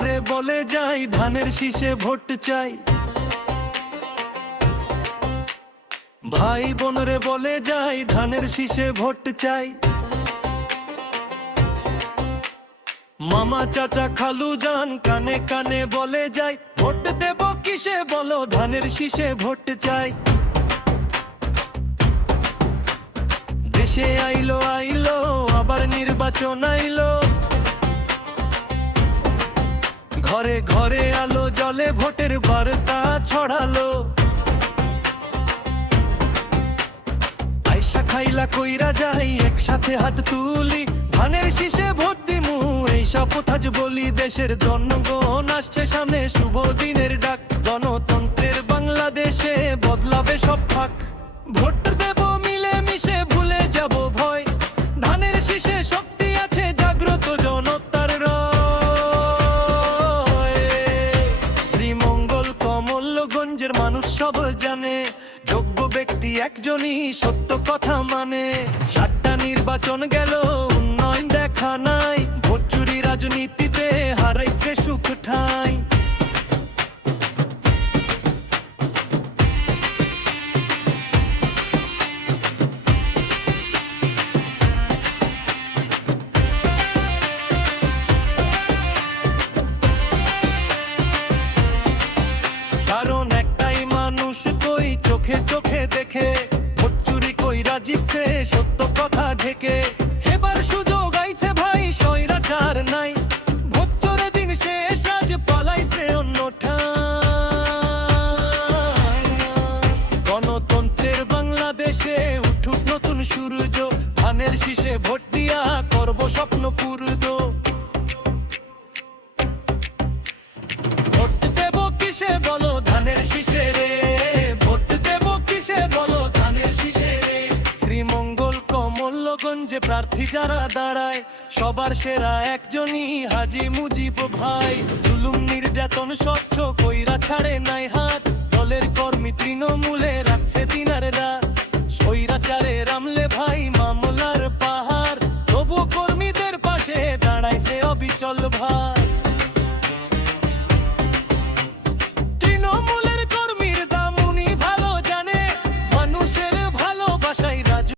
ভাইয়ারে বলে যাই ধানের শীষে ভোট চাই, ভাই বোনরে বলে যাই ধানের শীষে ভোট চাই। মামা চাচা খালু যান কানে কানে বলে যাই, ভোট দেব কিসে বলো ধানের শীষে ভোট চাই। দেশে আইলো আইলো আবার নির্বাচন আইলো, ঘরে ঘরে আলো জলে ভোটের বার্তা ছড়ালো। আইসা খাইলা কইরা যাই একসাথে হাত তুলি, ধানের শীষে ভোট দিমু এই শপথ আজ বলি। দেশের জনগণ আসছে সামনে শুভ দিনের ডাক, গণতন্ত্রের বাংলাদেশে বদলাবে সব ফাঁক। ভোট দেব মিলে মিশে ভুলে যাব ভয়, ধানের শীষে শক্তি আছে জাগ্রত জনতার রয়। শ্রীমঙ্গল কমলগঞ্জের মানুষ সব জানে, যোগ্য ব্যক্তি একজনই সত্য কথা মানে। 7টা নির্বাচন গেল উন্নয়ন দেখা নাই, ভোট চুরি রাজনীতিতে হারাইছে সুখ ঠাঁই। কারণ একটাই মানুষ কই চোখে চোখে দেখে, ভোট চুরি কইরা জিতছে সত্য কথা ঢেকে। এবার সুযোগ আইছে ভাই স্বৈরাচার নাই, ভোট চোরে দিন শেষ আজ পালাইছে অন্য ঠাঁই। গণতন্ত্রের বাংলাদেশে উঠুক নতুন সূর্য, ধানের শীষে ভোট দিয়া করব স্বপ্ন পূর্ণ। ভোট দেব কিসে বলো ধানের শীষে রে, ভোট দেব কিসে বলো ধানের শীষে রে। শ্রীমঙ্গল কমলগঞ্জে প্রার্থী যারা দাঁড়ায় সবার সেরা একজনই হাজী মুজিব ভাই। জুলুম নির্যাতন স্বচ্ছ কইরা ছাড়ে নাই হাত, দলের কর্মী তৃণমূলে রাখছে দিন আর রাত। স্বৈরাচারে রামলে ভাই মামা